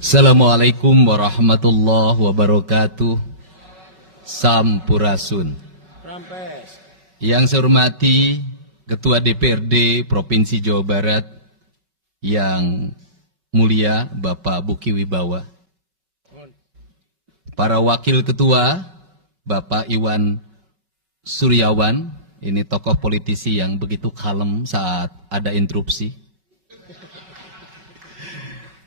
Assalamualaikum warahmatullahi wabarakatuh. Sampurasun. Yang saya hormati Ketua DPRD Provinsi Jawa Barat yang mulia Bapak Buki Wibawa, para wakil ketua Bapak Iwan Suryawan, ini tokoh politisi yang begitu kalem saat ada interupsi.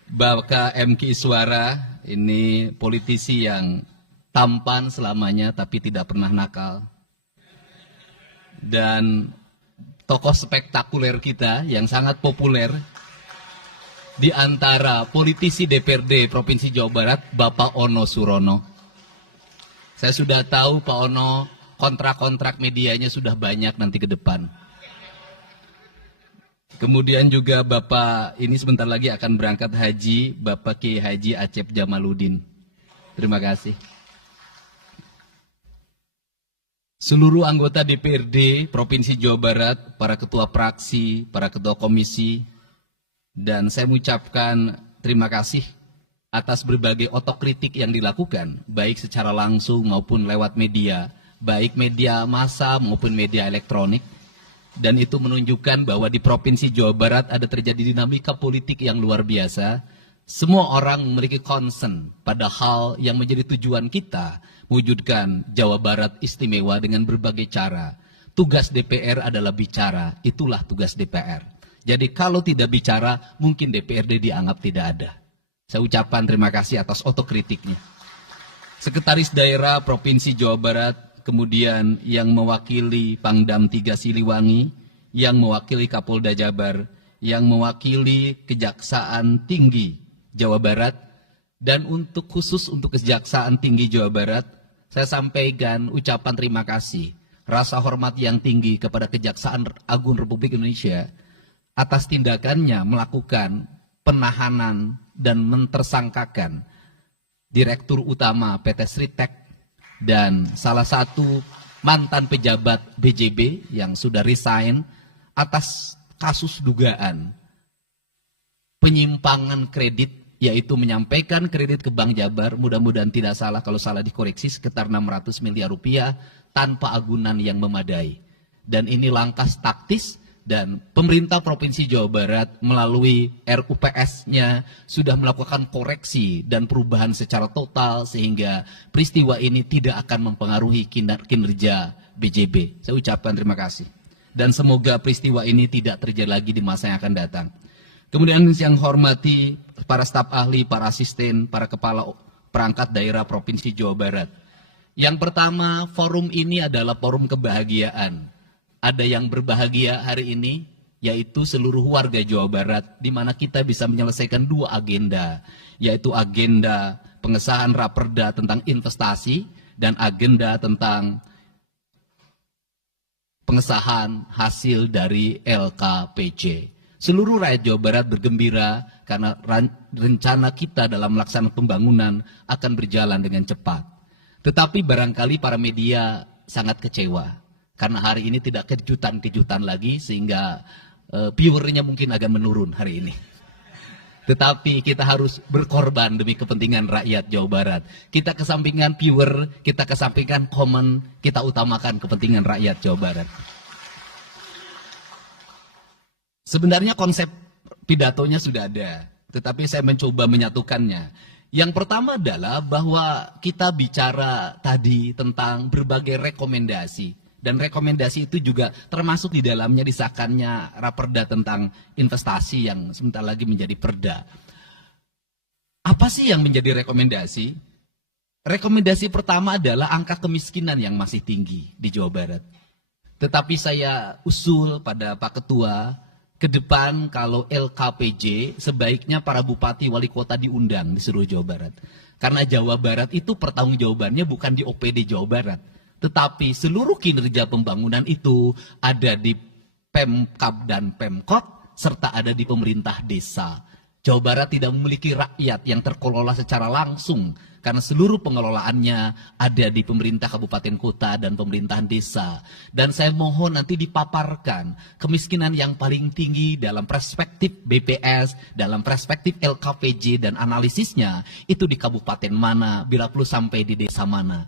Bapak MK Iswara, ini politisi yang tampan selamanya tapi tidak pernah nakal. Dan tokoh spektakuler kita yang sangat populer di antara politisi DPRD Provinsi Jawa Barat, Bapak Ono Surono. Saya sudah tahu Pak Ono kontrak-kontrak medianya sudah banyak nanti ke depan. Kemudian juga Bapak ini sebentar lagi akan berangkat haji, Bapak Kiai Haji Acep Jamaluddin. Terima kasih. Seluruh anggota DPRD Provinsi Jawa Barat, para ketua fraksi, para ketua komisi, dan saya mengucapkan terima kasih atas berbagai otokritik yang dilakukan, baik secara langsung maupun lewat media, baik media massa maupun media elektronik. Dan itu menunjukkan bahwa di Provinsi Jawa Barat ada terjadi dinamika politik yang luar biasa. Semua orang memiliki concern pada hal yang menjadi tujuan kita, mewujudkan Jawa Barat istimewa dengan berbagai cara. Tugas DPR adalah bicara, itulah tugas DPR. Jadi kalau tidak bicara, mungkin DPRD dianggap tidak ada. Saya ucapkan terima kasih atas otokritiknya. Sekretaris Daerah Provinsi Jawa Barat, kemudian yang mewakili Pangdam 3 Siliwangi, yang mewakili Kapolda Jabar, yang mewakili Kejaksaan Tinggi Jawa Barat, dan khusus untuk Kejaksaan Tinggi Jawa Barat, saya sampaikan ucapan terima kasih, rasa hormat yang tinggi kepada Kejaksaan Agung Republik Indonesia atas tindakannya melakukan penahanan dan mentersangkakan Direktur Utama PT Sritek dan salah satu mantan pejabat BJB yang sudah resign atas kasus dugaan penyimpangan kredit, yaitu menyampaikan kredit ke Bank Jabar, mudah-mudahan tidak salah, kalau salah dikoreksi, sekitar 600 miliar rupiah tanpa agunan yang memadai. Dan ini langkah taktis. Dan pemerintah Provinsi Jawa Barat melalui RUPS-nya sudah melakukan koreksi dan perubahan secara total sehingga peristiwa ini tidak akan mempengaruhi kinerja BJB. Saya ucapkan terima kasih. Dan semoga peristiwa ini tidak terjadi lagi di masa yang akan datang. Kemudian yang hormati para staf ahli, para asisten, para kepala perangkat daerah Provinsi Jawa Barat. Yang pertama, forum ini adalah forum kebahagiaan. Ada yang berbahagia hari ini, yaitu seluruh warga Jawa Barat, di mana kita bisa menyelesaikan dua agenda, yaitu agenda pengesahan raperda tentang investasi dan agenda tentang pengesahan hasil dari LKPJ. Seluruh rakyat Jawa Barat bergembira karena rencana kita dalam melaksanakan pembangunan akan berjalan dengan cepat. Tetapi barangkali para media sangat kecewa. Karena hari ini tidak kejutan-kejutan lagi sehingga viewernya mungkin agak menurun hari ini. Tetapi kita harus berkorban demi kepentingan rakyat Jawa Barat. Kita kesampingkan viewer, kita kesampingkan komen, kita utamakan kepentingan rakyat Jawa Barat. Sebenarnya konsep pidatonya sudah ada, tetapi saya mencoba menyatukannya. Yang pertama adalah bahwa kita bicara tadi tentang berbagai rekomendasi. Dan rekomendasi itu juga termasuk di dalamnya disahkannya raperda tentang investasi yang sebentar lagi menjadi perda. Apa sih yang menjadi rekomendasi? Rekomendasi pertama adalah angka kemiskinan yang masih tinggi di Jawa Barat. Tetapi saya usul pada Pak Ketua, ke depan kalau LKPJ sebaiknya para bupati wali kota diundang di seluruh Jawa Barat. Karena Jawa Barat itu pertanggungjawabannya bukan di OPD Jawa Barat. Tetapi seluruh kinerja pembangunan itu ada di Pemkab dan Pemkot, serta ada di pemerintah desa. Jawa Barat tidak memiliki rakyat yang terkelola secara langsung karena seluruh pengelolaannya ada di pemerintah kabupaten kota dan pemerintahan desa. Dan saya mohon nanti dipaparkan kemiskinan yang paling tinggi dalam perspektif BPS, dalam perspektif LKPJ dan analisisnya itu di kabupaten mana, bila perlu sampai di desa mana.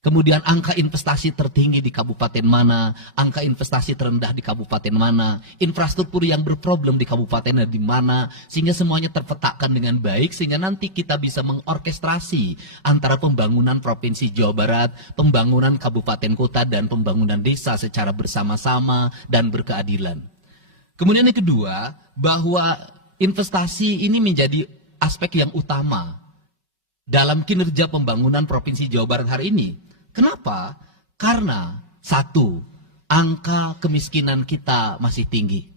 Kemudian angka investasi tertinggi di kabupaten mana, angka investasi terendah di kabupaten mana, infrastruktur yang berproblem di kabupaten di mana, sehingga semuanya terpetakan dengan baik, sehingga nanti kita bisa mengorkestrasi antara pembangunan Provinsi Jawa Barat, pembangunan kabupaten kota, dan pembangunan desa secara bersama-sama dan berkeadilan. Kemudian yang kedua, bahwa investasi ini menjadi aspek yang utama dalam kinerja pembangunan Provinsi Jawa Barat hari ini. Kenapa? Karena satu, angka kemiskinan kita masih tinggi.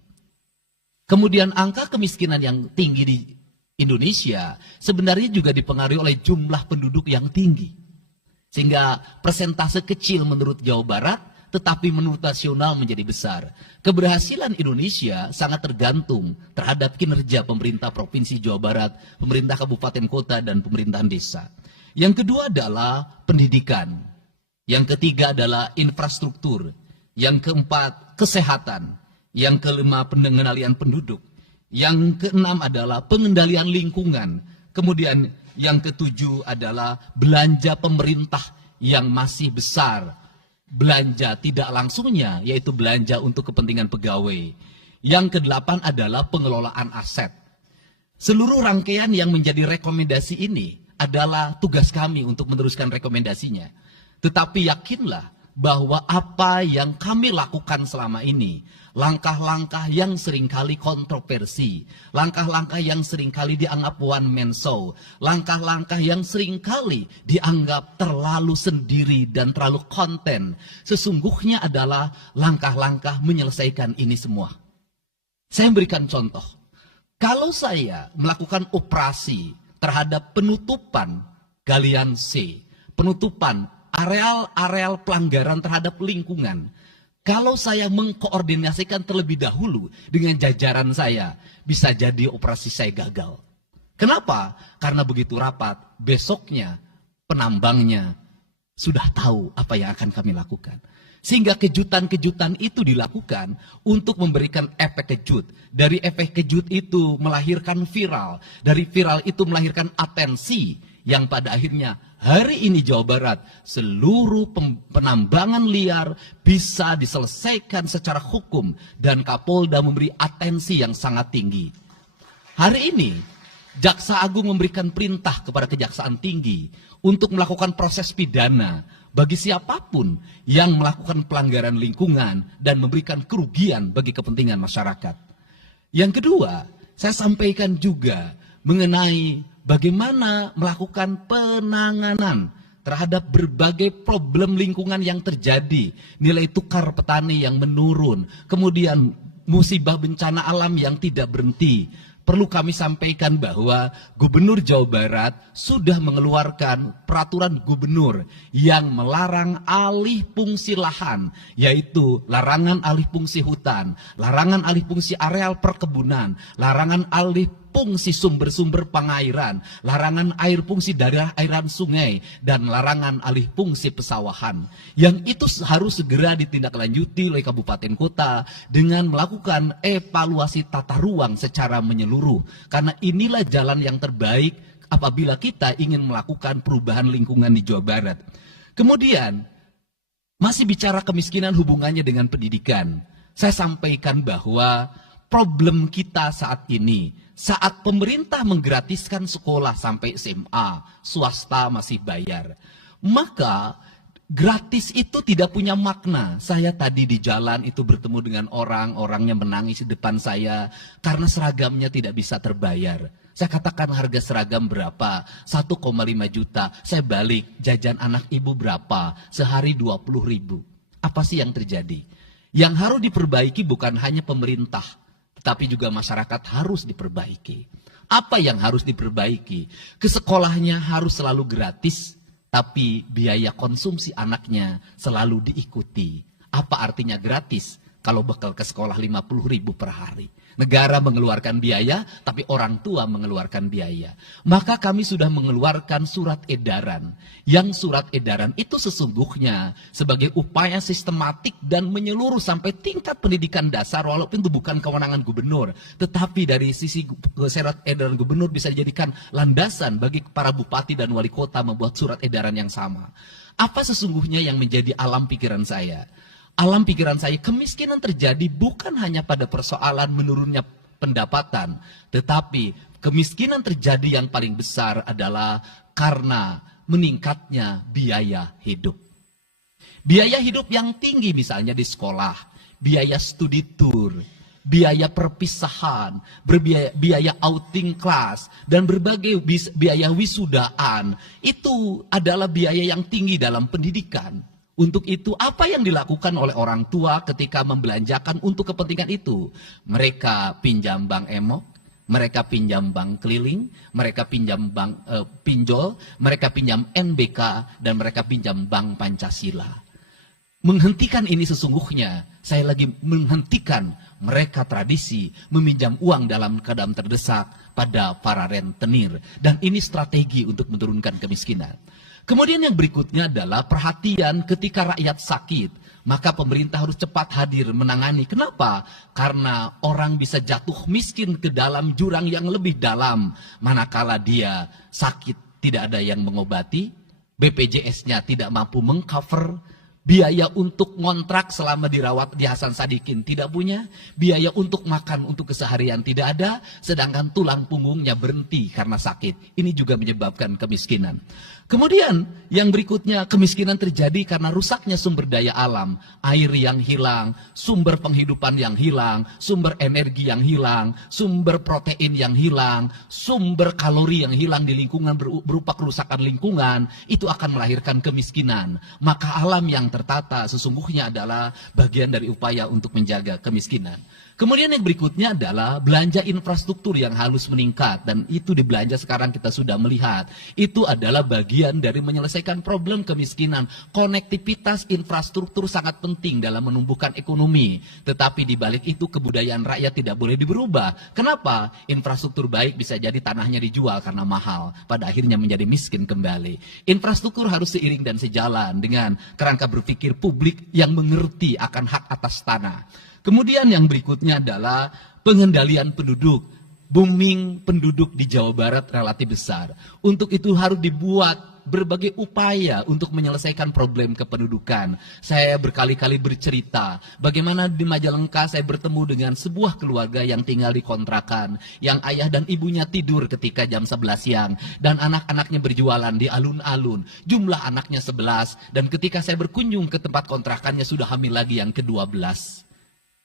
Kemudian angka kemiskinan yang tinggi di Indonesia sebenarnya juga dipengaruhi oleh jumlah penduduk yang tinggi. Sehingga persentase kecil menurut Jawa Barat, tetapi menurut nasional menjadi besar. Keberhasilan Indonesia sangat tergantung terhadap kinerja pemerintah Provinsi Jawa Barat, pemerintah kabupaten kota, dan pemerintahan desa. Yang kedua adalah pendidikan. Yang ketiga adalah infrastruktur. Yang keempat, kesehatan. Yang kelima, pengendalian penduduk. Yang keenam adalah pengendalian lingkungan. Kemudian yang ketujuh adalah belanja pemerintah yang masih besar. Belanja tidak langsungnya, yaitu belanja untuk kepentingan pegawai. Yang kedelapan adalah pengelolaan aset. Seluruh rangkaian yang menjadi rekomendasi ini adalah tugas kami untuk meneruskan rekomendasinya. Tetapi yakinlah bahwa apa yang kami lakukan selama ini, langkah-langkah yang seringkali kontroversi, langkah-langkah yang seringkali dianggap one man show, langkah-langkah yang seringkali dianggap terlalu sendiri dan terlalu konten, sesungguhnya adalah langkah-langkah menyelesaikan ini semua. Saya memberikan contoh. Kalau saya melakukan operasi terhadap penutupan galian C, penutupan areal-areal pelanggaran terhadap lingkungan, kalau saya mengkoordinasikan terlebih dahulu dengan jajaran saya, bisa jadi operasi saya gagal. Kenapa? Karena begitu rapat, besoknya penambangnya sudah tahu apa yang akan kami lakukan. Sehingga kejutan-kejutan itu dilakukan untuk memberikan efek kejut. Dari efek kejut itu melahirkan viral. Dari viral itu melahirkan atensi yang pada akhirnya hari ini Jawa Barat seluruh penambangan liar bisa diselesaikan secara hukum dan Kapolda memberi atensi yang sangat tinggi. Hari ini Jaksa Agung memberikan perintah kepada Kejaksaan Tinggi untuk melakukan proses pidana bagi siapapun yang melakukan pelanggaran lingkungan dan memberikan kerugian bagi kepentingan masyarakat. Yang kedua, saya sampaikan juga mengenai bagaimana melakukan penanganan terhadap berbagai problem lingkungan yang terjadi. Nilai tukar petani yang menurun, kemudian musibah bencana alam yang tidak berhenti. Perlu kami sampaikan bahwa Gubernur Jawa Barat sudah mengeluarkan peraturan gubernur yang melarang alih fungsi lahan, yaitu larangan alih fungsi hutan, larangan alih fungsi areal perkebunan, larangan alih fungsi sumber-sumber pengairan, larangan air fungsi daerah airan sungai, dan larangan alih fungsi pesawahan. Yang itu harus segera ditindaklanjuti oleh kabupaten kota dengan melakukan evaluasi tata ruang secara menyeluruh. Karena inilah jalan yang terbaik apabila kita ingin melakukan perubahan lingkungan di Jawa Barat. Kemudian, masih bicara kemiskinan hubungannya dengan pendidikan. Saya sampaikan bahwa problem kita saat ini, saat pemerintah menggratiskan sekolah sampai SMA, swasta masih bayar, maka gratis itu tidak punya makna. Saya tadi di jalan itu bertemu dengan orangnya menangis di depan saya karena seragamnya tidak bisa terbayar. Saya katakan harga seragam berapa? 1,5 juta. Saya balik, jajan anak ibu berapa? Sehari 20.000. Apa sih yang terjadi? Yang harus diperbaiki bukan hanya pemerintah, tapi juga masyarakat harus diperbaiki. Apa yang harus diperbaiki? Ke sekolahnya harus selalu gratis, tapi biaya konsumsi anaknya selalu diikuti. Apa artinya gratis? kalau bekal ke sekolah 50.000 per hari. Negara mengeluarkan biaya, tapi orang tua mengeluarkan biaya. Maka kami sudah mengeluarkan surat edaran. Yang surat edaran itu sesungguhnya sebagai upaya sistematik dan menyeluruh sampai tingkat pendidikan dasar, walaupun itu bukan kewenangan gubernur. Tetapi dari sisi surat edaran gubernur bisa dijadikan landasan bagi para bupati dan wali kota membuat surat edaran yang sama. Apa sesungguhnya yang menjadi alam pikiran saya? Alam pikiran saya, kemiskinan terjadi bukan hanya pada persoalan menurunnya pendapatan, tetapi kemiskinan terjadi yang paling besar adalah karena meningkatnya biaya hidup. Biaya hidup yang tinggi misalnya di sekolah, biaya studi tour, biaya perpisahan, biaya outing kelas, dan berbagai biaya wisudaan, itu adalah biaya yang tinggi dalam pendidikan. Untuk itu, apa yang dilakukan oleh orang tua ketika membelanjakan untuk kepentingan itu? Mereka pinjam bank emok, mereka pinjam bank keliling, mereka pinjam bank pinjol, mereka pinjam NBK, dan mereka pinjam bank Pancasila. Menghentikan ini sesungguhnya, saya lagi menghentikan mereka tradisi meminjam uang dalam keadaan terdesak pada para rentenir. Dan ini strategi untuk menurunkan kemiskinan. Kemudian yang berikutnya adalah perhatian ketika rakyat sakit. Maka pemerintah harus cepat hadir menangani. Kenapa? Karena orang bisa jatuh miskin ke dalam jurang yang lebih dalam. Manakala dia sakit tidak ada yang mengobati, BPJS-nya tidak mampu mengcover, biaya untuk ngontrak selama dirawat di Hasan Sadikin tidak punya, biaya untuk makan untuk keseharian tidak ada, sedangkan tulang punggungnya berhenti karena sakit. Ini juga menyebabkan kemiskinan. Kemudian yang berikutnya, kemiskinan terjadi karena rusaknya sumber daya alam, air yang hilang, sumber penghidupan yang hilang, sumber energi yang hilang, sumber protein yang hilang, sumber kalori yang hilang di lingkungan berupa kerusakan lingkungan, itu akan melahirkan kemiskinan. Maka alam yang tertata sesungguhnya adalah bagian dari upaya untuk menjaga kemiskinan. Kemudian yang berikutnya adalah belanja infrastruktur yang harus meningkat, dan itu di belanja sekarang kita sudah melihat. Itu adalah bagian dari menyelesaikan problem kemiskinan. Konektivitas infrastruktur sangat penting dalam menumbuhkan ekonomi, tetapi di balik itu kebudayaan rakyat tidak boleh diberubah. Kenapa? Infrastruktur baik bisa jadi tanahnya dijual karena mahal, pada akhirnya menjadi miskin kembali. Infrastruktur harus seiring dan sejalan dengan kerangka berpikir publik yang mengerti akan hak atas tanah. Kemudian yang berikutnya adalah pengendalian penduduk. Booming penduduk di Jawa Barat relatif besar. Untuk itu harus dibuat berbagai upaya untuk menyelesaikan problem kependudukan. Saya berkali-kali bercerita bagaimana di Majalengka saya bertemu dengan sebuah keluarga yang tinggal di kontrakan, yang ayah dan ibunya tidur ketika jam 11 siang, dan anak-anaknya berjualan di alun-alun. Jumlah anaknya 11, dan ketika saya berkunjung ke tempat kontrakannya sudah hamil lagi yang ke-12.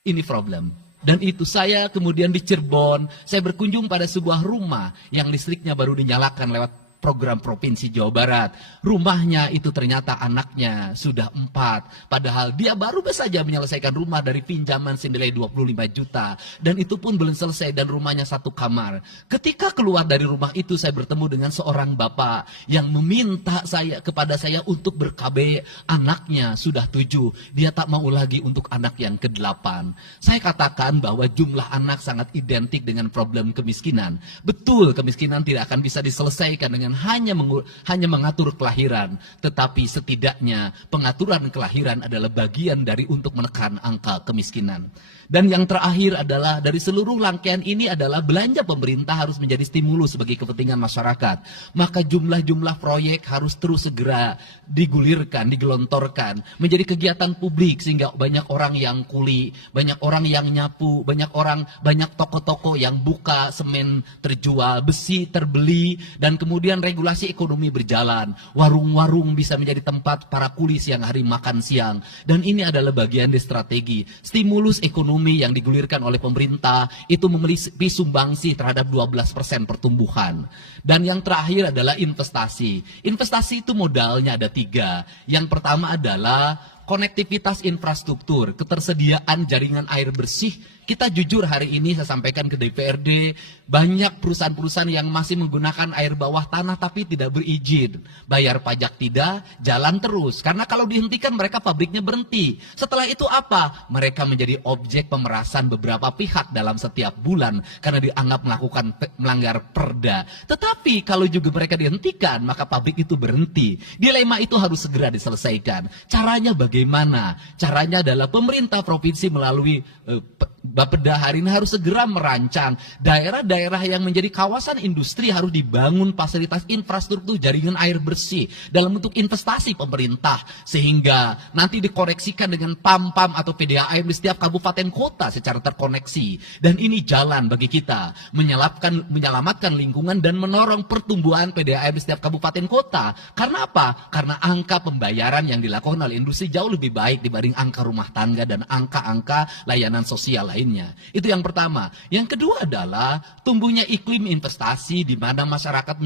Ini problem. Dan itu saya kemudian di Cirebon, saya berkunjung pada sebuah rumah yang listriknya baru dinyalakan lewat program Provinsi Jawa Barat. Rumahnya itu ternyata anaknya sudah 4. Padahal dia baru saja menyelesaikan rumah dari pinjaman senilai 25 juta. Dan itu pun belum selesai dan rumahnya 1 kamar. Ketika keluar dari rumah itu saya bertemu dengan seorang bapak yang meminta kepada saya untuk ber-KB. Anaknya sudah 7. Dia tak mau lagi untuk anak yang ke-8. Saya katakan bahwa jumlah anak sangat identik dengan problem kemiskinan. Betul, kemiskinan tidak akan bisa diselesaikan dengan hanya mengatur kelahiran, tetapi setidaknya pengaturan kelahiran adalah bagian dari untuk menekan angka kemiskinan. Dan yang terakhir adalah dari seluruh rangkaian ini adalah belanja pemerintah harus menjadi stimulus bagi kepentingan masyarakat. Maka jumlah-jumlah proyek harus terus segera digulirkan, digelontorkan menjadi kegiatan publik sehingga banyak orang yang kuli, banyak orang yang nyapu, banyak toko-toko yang buka, semen terjual, besi terbeli, dan kemudian regulasi ekonomi berjalan. Warung-warung bisa menjadi tempat para kuli siang hari makan siang. Dan ini adalah bagian dari strategi stimulus ekonomi yang digulirkan oleh pemerintah, itu memiliki sumbangsi terhadap 12% pertumbuhan. Dan yang terakhir adalah investasi. Investasi itu modalnya ada 3. Yang pertama adalah konektivitas infrastruktur, ketersediaan jaringan air bersih. Kita jujur hari ini saya sampaikan ke DPRD, banyak perusahaan-perusahaan yang masih menggunakan air bawah tanah tapi tidak berizin. Bayar pajak tidak, jalan terus. Karena kalau dihentikan mereka pabriknya berhenti. Setelah itu apa? Mereka menjadi objek pemerasan beberapa pihak dalam setiap bulan karena dianggap melanggar perda. Tetapi kalau juga mereka dihentikan, maka pabrik itu berhenti. Dilema itu harus segera diselesaikan. Caranya bagaimana? Caranya adalah pemerintah provinsi melalui Bapeda hari ini harus segera merancang daerah-daerah yang menjadi kawasan industri harus dibangun fasilitas infrastruktur jaringan air bersih dalam bentuk investasi pemerintah sehingga nanti dikoreksikan dengan PAM-PAM atau PDAM di setiap kabupaten kota secara terkoneksi. Dan ini jalan bagi kita menyelamatkan lingkungan dan menorong pertumbuhan PDAM di setiap kabupaten kota. Karena apa? Karena angka pembayaran yang dilakukan oleh industri jauh lebih baik dibanding angka rumah tangga dan angka-angka layanan sosial lainnya. Itu yang pertama. Yang kedua adalah tumbuhnya iklim investasi di mana masyarakat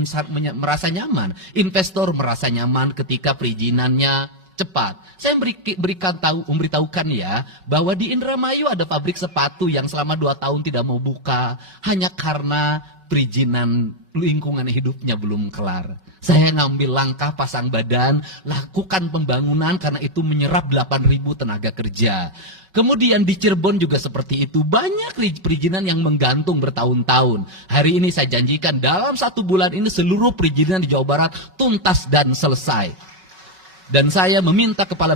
merasa nyaman. Investor merasa nyaman ketika perizinannya cepat. Saya memberitahukan ya bahwa di Indramayu ada pabrik sepatu yang selama 2 tahun tidak mau buka hanya karena perizinan lingkungan hidupnya belum kelar. Saya ngambil langkah pasang badan, lakukan pembangunan karena itu menyerap 8.000 tenaga kerja. Kemudian di Cirebon juga seperti itu. Banyak perizinan yang menggantung bertahun-tahun. Hari ini saya janjikan dalam 1 bulan ini seluruh perizinan di Jawa Barat tuntas dan selesai. Dan saya meminta kepala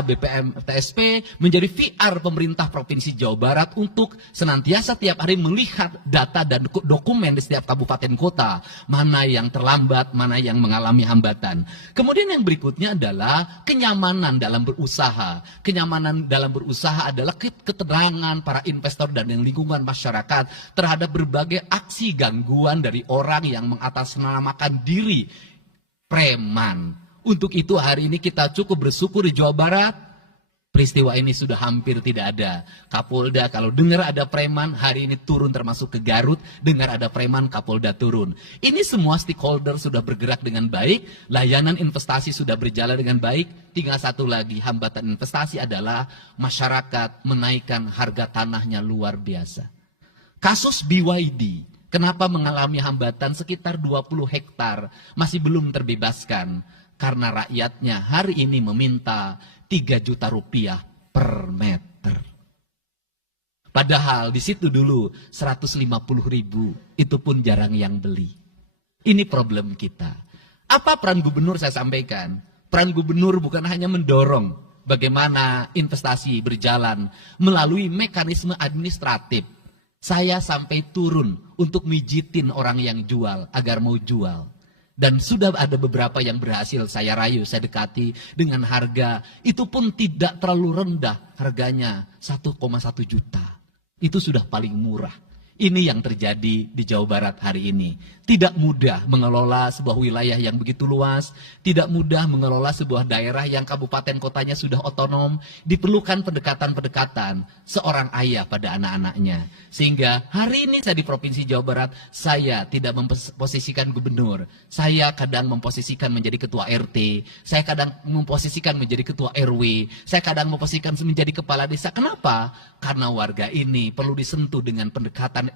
BPM TSP menjadi VR pemerintah Provinsi Jawa Barat untuk senantiasa tiap hari melihat data dan dokumen di setiap kabupaten kota. Mana yang terlambat, mana yang mengalami hambatan. Kemudian yang berikutnya adalah kenyamanan dalam berusaha. Kenyamanan dalam berusaha adalah keterangan para investor dan lingkungan masyarakat terhadap berbagai aksi gangguan dari orang yang mengatasnamakan diri preman. Untuk itu hari ini kita cukup bersyukur di Jawa Barat, peristiwa ini sudah hampir tidak ada. Kapolda kalau dengar ada preman, hari ini turun termasuk ke Garut, dengar ada preman, Kapolda turun. Ini semua stakeholder sudah bergerak dengan baik, layanan investasi sudah berjalan dengan baik, tinggal satu lagi hambatan investasi adalah masyarakat menaikkan harga tanahnya luar biasa. Kasus BYD, kenapa mengalami hambatan sekitar 20 hektar, masih belum terbebaskan? Karena rakyatnya hari ini meminta 3 juta rupiah per meter. Padahal di situ dulu 150.000, itu pun jarang yang beli. Ini problem kita. Apa peran gubernur saya sampaikan? Peran gubernur bukan hanya mendorong bagaimana investasi berjalan melalui mekanisme administratif. Saya sampai turun untuk mijitin orang yang jual agar mau jual. Dan sudah ada beberapa yang berhasil saya rayu, saya dekati dengan harga. Itu pun tidak terlalu rendah, harganya 1,1 juta. Itu sudah paling murah. Ini yang terjadi di Jawa Barat hari ini. Tidak mudah mengelola sebuah wilayah yang begitu luas. Tidak mudah mengelola sebuah daerah yang kabupaten kotanya sudah otonom. Diperlukan pendekatan-pendekatan seorang ayah pada anak-anaknya. Sehingga hari ini saya di Provinsi Jawa Barat, saya tidak memposisikan gubernur. Saya kadang memposisikan menjadi ketua RT. Saya kadang memposisikan menjadi ketua RW. Saya kadang memposisikan menjadi kepala desa. Kenapa? Karena warga ini perlu disentuh dengan pendekatan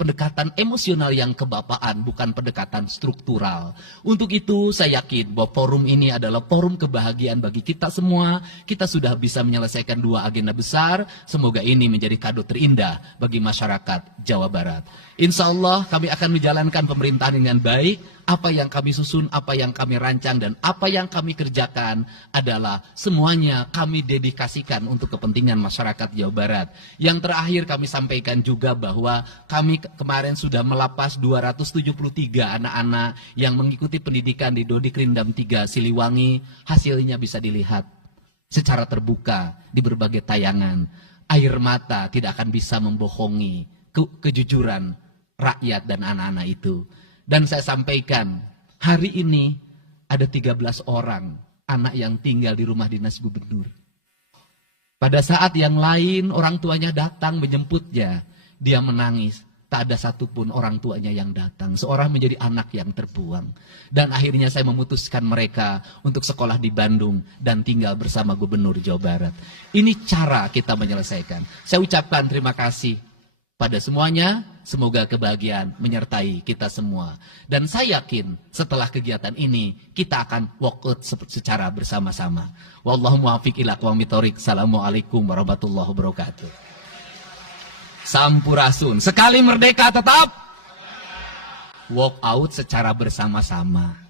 pendekatan emosional yang kebapaan, bukan pendekatan struktural. Untuk itu saya yakin bahwa forum ini adalah forum kebahagiaan bagi kita semua. Kita sudah bisa menyelesaikan 2 agenda besar. Semoga ini menjadi kado terindah bagi masyarakat Jawa Barat. Insya Allah kami akan menjalankan pemerintahan dengan baik. Apa yang kami susun, apa yang kami rancang, dan apa yang kami kerjakan adalah semuanya kami dedikasikan untuk kepentingan masyarakat Jawa Barat. Yang terakhir kami sampaikan juga bahwa kami kemarin sudah melapas 273 anak-anak yang mengikuti pendidikan di Dodik Rindam 3 Siliwangi. Hasilnya bisa dilihat secara terbuka di berbagai tayangan. Air mata tidak akan bisa membohongi kejujuran rakyat dan anak-anak itu. Dan saya sampaikan, hari ini ada 13 orang anak yang tinggal di rumah dinas gubernur. Pada saat yang lain orang tuanya datang menjemputnya, dia menangis. tak ada satupun orang tuanya yang datang. Seorang menjadi anak yang terbuang. Dan akhirnya saya memutuskan mereka untuk sekolah di Bandung dan tinggal bersama Gubernur Jawa Barat. Ini cara kita menyelesaikan. Saya ucapkan terima kasih pada semuanya. Semoga kebahagiaan menyertai kita semua. Dan saya yakin setelah kegiatan ini kita akan walk out secara bersama-sama. Wallahu muwaffiq ila aqwamit thoriq. Assalamualaikum warahmatullahi wabarakatuh. Sampurasun. Sekali merdeka tetap walk out secara bersama-sama.